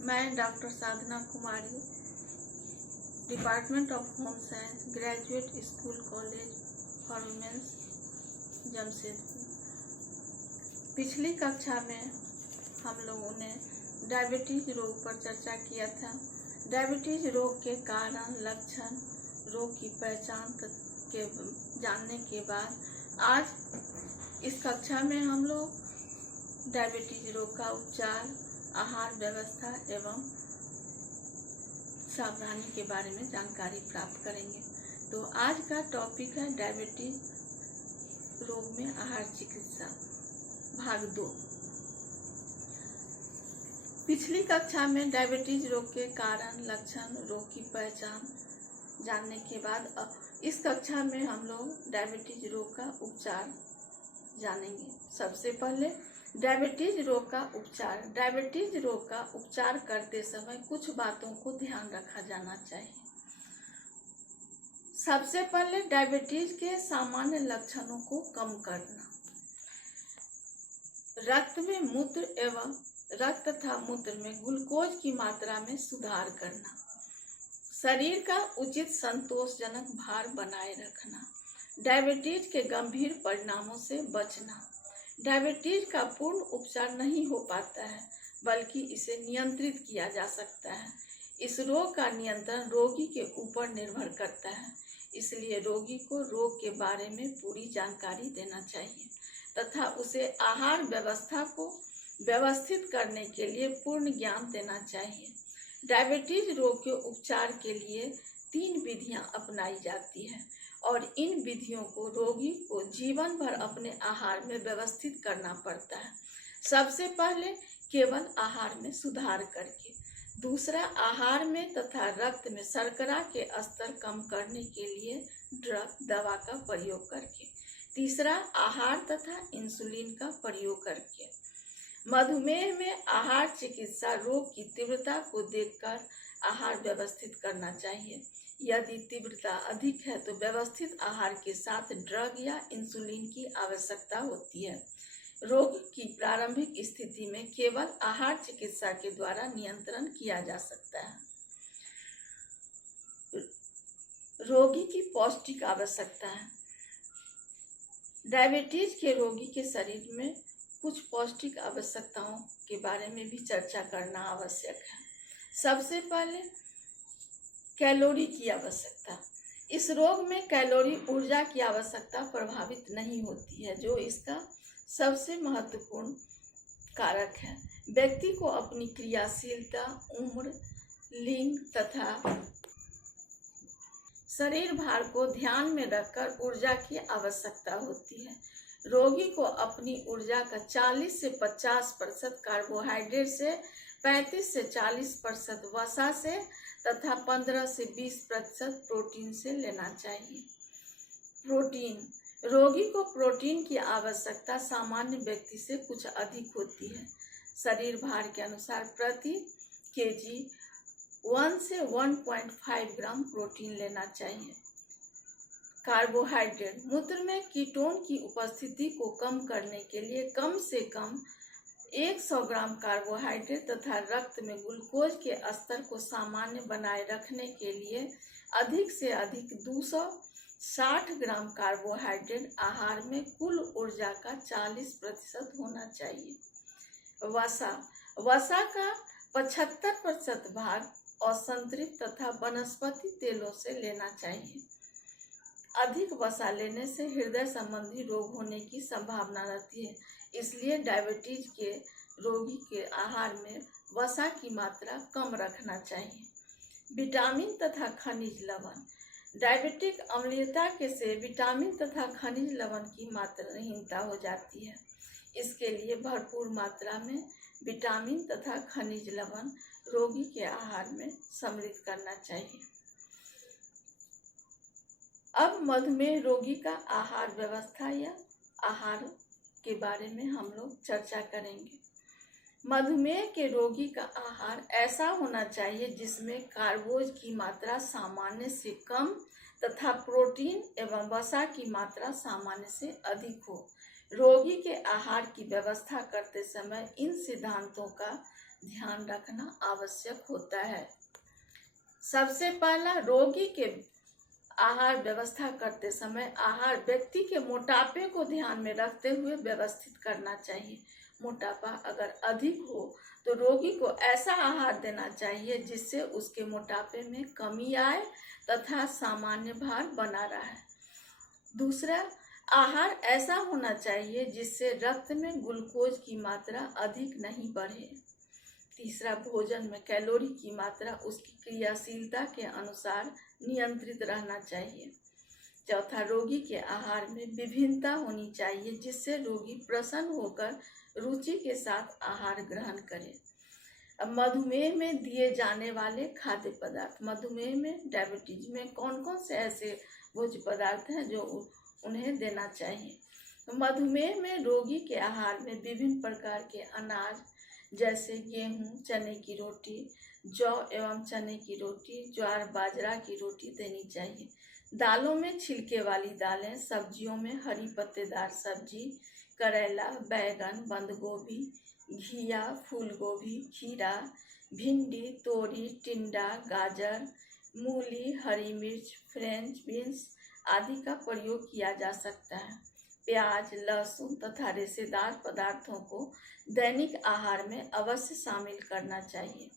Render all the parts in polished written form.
मैं doctor Sadhana Kumari, department of home science, graduate school college for womens, Jamshedpur. पिछली कक्षा में हम लोगों ने डायबिटीज रोग पर चर्चा किया था। डायबिटीज रोग के कारण, लक्षण, रोग की पहचान के जानने के बाद आज इस कक्षा में हम लोग डायबिटीज रोग का उपचार, आहार व्यवस्था एवं सावधानी के बारे में जानकारी प्राप्त करेंगे। तो आज का टॉपिक है डायबिटीज रोग में आहार चिकित्सा, भाग 2। पिछली कक्षा में डायबिटीज रोग के कारण, लक्षण, रोग की पहचान जानने के बाद इस कक्षा में हम लोग डायबिटीज रोग का उपचार जानेंगे। सबसे पहले डायबिटीज रोग का उपचार। डायबिटीज रोग का उपचार करते समय कुछ बातों को ध्यान रखा जाना चाहिए। सबसे पहले डायबिटीज के सामान्य लक्षणों को कम करना, रक्त में मूत्र एवं रक्त तथा मूत्र में ग्लूकोज की मात्रा में सुधार करना, शरीर का उचित संतोषजनक भार बनाए रखना, डायबिटीज के गंभीर परिणामों से बचना। डायबिटीज का पूर्ण उपचार नहीं हो पाता है, बल्कि इसे नियंत्रित किया जा सकता है। इस रोग का नियंत्रण रोगी के ऊपर निर्भर करता है, इसलिए रोगी को रोग के बारे में पूरी जानकारी देना चाहिए तथा उसे आहार व्यवस्था को व्यवस्थित करने के लिए पूर्ण ज्ञान देना चाहिए। डायबिटीज रोग के उपचार के लिए 3 विधियां अपनाई जाती हैं और इन विधियों को रोगी को जीवन भर अपने आहार में व्यवस्थित करना पड़ता है। सबसे पहले केवल आहार में सुधार करके, दूसरा आहार में तथा रक्त में शर्करा के स्तर कम करने के लिए दवा का प्रयोग करके, तीसरा आहार तथा इंसुलिन का प्रयोग करके। मधुमेह में आहार चिकित्सा रोग की तीव्रता को देखकर आहार व्यवस्थित करना चाहिए। यदि तीव्रता अधिक है तो व्यवस्थित आहार के साथ ड्रग या इंसुलिन की आवश्यकता होती है। रोग की प्रारंभिक स्थिति में केवल आहार चिकित्सा के द्वारा नियंत्रण किया जा सकता है। रोगी की पौष्टिक आवश्यकता है। डायबिटीज के रोगी के शरीर में कुछ पौष्टिक आवश्यकताओं के बारे में भी चर्चा करना आवश्यक है। सबसे पहले कैलोरी की आवश्यकता। इस रोग में कैलोरी ऊर्जा की आवश्यकता प्रभावित नहीं होती है, जो इसका सबसे महत्वपूर्ण कारक है। व्यक्ति को अपनी क्रियाशीलता, उम्र, लिंग तथा शरीर भार को ध्यान में रखकर ऊर्जा की आवश्यकता होती है। रोगी को अपनी ऊर्जा का 40 से 50% कार्बोहाइड्रेट से, 35 से 40% वसा से तथा 15 से 20% प्रोटीन से लेना चाहिए। प्रोटीन। रोगी को प्रोटीन की आवश्यकता सामान्य व्यक्ति से कुछ अधिक होती है। शरीर भार के अनुसार प्रति केजी 1 से 1.5 ग्राम प्रोटीन लेना चाहिए। कार्बोहाइड्रेट। मूत्र में कीटोन की उपस्थिति को कम करने के लिए कम से कम 100 ग्राम कार्बोहाइड्रेट तथा रक्त में ग्लूकोज के स्तर को सामान्य बनाए रखने के लिए अधिक से अधिक 260 ग्राम कार्बोहाइड्रेट आहार में कुल ऊर्जा का 40% होना चाहिए। वसा। वसा का 75% भाग असंतृप्त तथा वनस्पति तेलों से लेना चाहिए। अधिक वसा लेने से हृदय संबंधी रोग होने की संभावना रहती है, इसलिए डायबिटीज के रोगी के आहार में वसा की मात्रा कम रखना चाहिए। विटामिन तथा खनिज लवण। डायबिटिक अम्लीयता के से विटामिन तथा खनिज लवण की मात्राहीनता हो जाती है। इसके लिए भरपूर मात्रा में विटामिन तथा खनिज लवण रोगी के आहार में सम्मिलित करना चाहिए। अब मधुमेह रोगी का आहार व्यवस्था या आहार के बारे में हम लोग चर्चा करेंगे। मधुमेह के रोगी का आहार ऐसा होना चाहिए जिसमें कार्बोज की मात्रा सामान्य से कम तथा प्रोटीन एवं वसा की मात्रा सामान्य से अधिक हो। रोगी के आहार की व्यवस्था करते समय इन सिद्धांतों का ध्यान रखना आवश्यक होता है। सबसे पहला, रोगी के आहार व्यवस्था करते समय आहार व्यक्ति के मोटापे को ध्यान में रखते हुए व्यवस्थित करना चाहिए। मोटापा अगर अधिक हो तो रोगी को ऐसा आहार देना चाहिए जिससे उसके मोटापे में कमी आए तथा सामान्य भार बना रहे। दूसरा, आहार ऐसा होना चाहिए जिससे रक्त में ग्लूकोज की मात्रा अधिक नहीं बढ़े। तीसरा, भोजन में कैलोरी की मात्रा उसकी क्रियाशीलता के अनुसार नियंत्रित रहना चाहिए। चौथा, रोगी के आहार में विभिन्नता होनी चाहिए जिससे रोगी प्रसन्न होकर रुचि के साथ आहार ग्रहण करे। अब मधुमेह में दिए जाने वाले खाद्य पदार्थ। मधुमेह में, डायबिटीज में कौन कौन से ऐसे भोज्य पदार्थ हैं जो उन्हें देना चाहिए। तो मधुमेह में रोगी के आहार में विभिन्न प्रकार के अनाज जैसे गेहूं, चने की रोटी, जौ एवं चने की रोटी, ज्वार बाजरा की रोटी देनी चाहिए। दालों में छिलके वाली दालें, सब्जियों में हरी पत्तेदार सब्जी, करेला, बैगन, बंद गोभी, घिया, फूल गोभी, खीरा, भिंडी, तोरी, टिंडा, गाजर, मूली, हरी मिर्च, फ्रेंच बीन्स आदि का प्रयोग किया जा सकता है। प्याज, लहसुन तथा रेशेदार पदार्थों को दैनिक आहार में अवश्य शामिल करना चाहिए।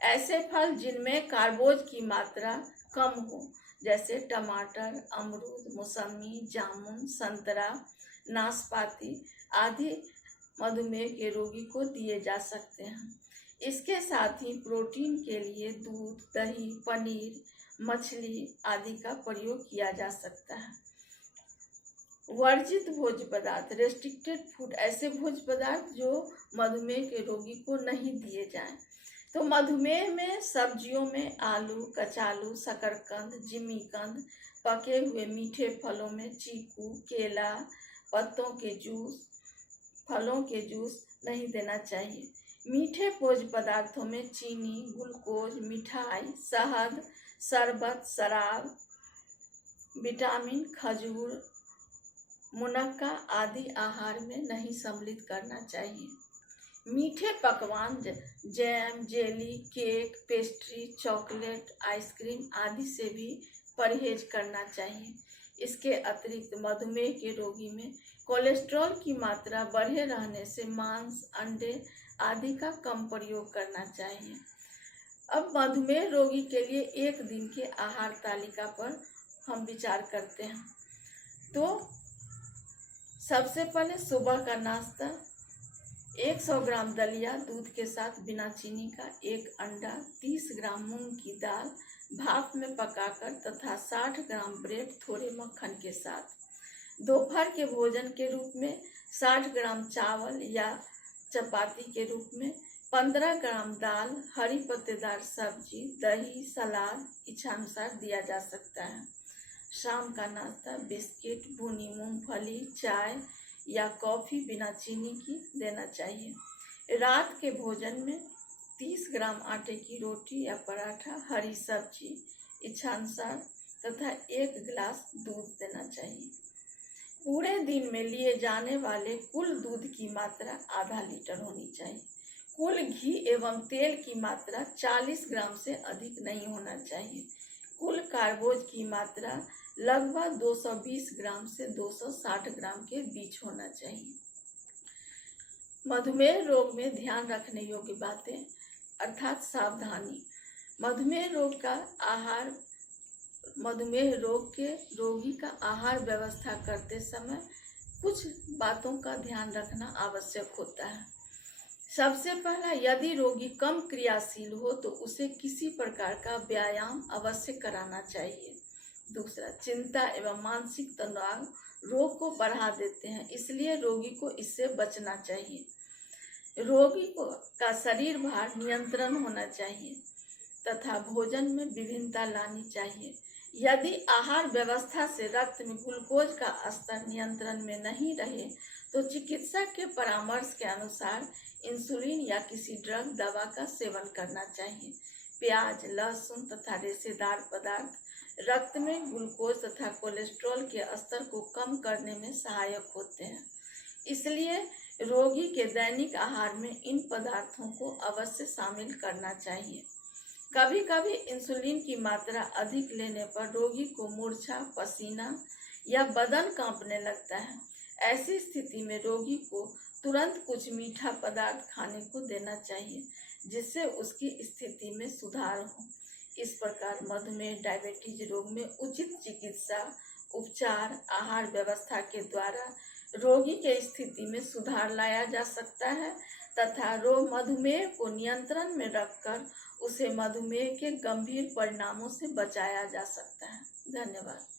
ऐसे फल जिनमें कार्बोज की मात्रा कम हो जैसे टमाटर, अमरूद, मौसमी, जामुन, संतरा, नाशपाती आदि मधुमेह के रोगी को दिए जा सकते हैं। इसके साथ ही प्रोटीन के लिए दूध, दही, पनीर, मछली आदि का प्रयोग किया जा सकता है। वर्जित भोज्य पदार्थ, रेस्ट्रिक्टेड फूड, ऐसे भोज्य पदार्थ जो मधुमेह के रोगी को नहीं दिए जाएं। तो मधुमेह में सब्जियों में आलू, कचालू, शकरकंद, जिमीकंद, पके हुए मीठे फलों में चीकू, केला, पत्तों के जूस, फलों के जूस नहीं देना चाहिए। मीठे भोज्य पदार्थों में चीनी, ग्लूकोज, मिठाई, शहद, शरबत, शराब, विटामिन, खजूर, मुनक्का आदि आहार में नहीं सम्मिलित करना चाहिए। मीठे पकवान jam, jelly, cake, pastry, chocolate, ice cream आदि से भी परहेज करना चाहिए। इसके अतिरिक्त मधुमेह के रोगी में कोलेस्ट्रॉल की मात्रा बढ़े रहने से मांस, अंडे आदि का कम प्रयोग करना चाहिए। अब मधुमेह रोगी के लिए एक दिन के आहार तालिका पर हम विचार करते हैं। तो सबसे पहले सुबह का नाश्ता 100 ग्राम दलिया दूध के साथ बिना चीनी का, 1 अंडा, 30 ग्राम मूंग की दाल भाप में पकाकर तथा 60 ग्राम ब्रेड थोड़े मक्खन के साथ। दोपहर के भोजन के रूप में 60 ग्राम चावल या चपाती के रूप में 15 ग्राम दाल, हरी पत्तेदार सब्जी, दही, सलाद इच्छानुसार दिया जा सकता है। शाम का नाश्ता बिस्किट, भुनी मूंगफली, चाय या कॉफ़ी बिना चीनी की देना चाहिए। रात के भोजन में 30 ग्राम आटे की रोटी या पराठा, हरी सब्जी इच्छानुसार तथा 1 गिलास दूध देना चाहिए। पूरे दिन में लिए जाने वाले कुल दूध की मात्रा आधा लीटर होनी चाहिए। कुल घी एवं तेल की मात्रा 40 ग्राम से अधिक नहीं होना चाहिए। कुल कार्बोज की मात्रा लगभग 220 ग्राम से 260 ग्राम के बीच होना चाहिए। मधुमेह रोग में ध्यान रखने योग्य बातें अर्थात सावधानी। मधुमेह रोग के रोगी का आहार व्यवस्था करते समय कुछ बातों का ध्यान रखना आवश्यक होता है। सबसे पहला, यदि रोगी कम क्रियाशील हो तो उसे किसी प्रकार का व्यायाम अवश्य कराना चाहिए। दूसरा, चिंता एवं मानसिक तनाव रोग को बढ़ा देते हैं, इसलिए रोगी को इससे बचना चाहिए। रोगी का शरीर भार नियंत्रण होना चाहिए तथा भोजन में विभिन्नता लानी चाहिए। यदि आहार व्यवस्था से रक्त में ग्लूकोज का स्तर नियंत्रण में नहीं रहे तो चिकित्सक के परामर्श के अनुसार इंसुलिन या किसी ड्रग दवा का सेवन करना चाहिए। प्याज, लहसुन तथा रेशेदार पदार्थ रक्त में ग्लूकोज तथा कोलेस्ट्रॉल के स्तर को कम करने में सहायक होते हैं, इसलिए रोगी के दैनिक आहार में इन पदार्थों को अवश्य शामिल करना चाहिए। कभी कभी इंसुलिन की मात्रा अधिक लेने पर रोगी को मूर्छा, पसीना या बदन कांपने लगता है। ऐसी स्थिति में रोगी को तुरंत कुछ मीठा पदार्थ खाने को देना चाहिए, जिससे उसकी स्थिति में सुधार हो। इस प्रकार मधुमेह डायबिटीज रोग में उचित चिकित्सा, उपचार, आहार व्यवस्था के द्वारा रोगी के स्थिति में सुधार लाया जा सकता है तथा मधुमेह को नियंत्रण में रखकर उसे मधुमेह के गंभीर परिणामों से बचाया जा सकता है। धन्यवाद।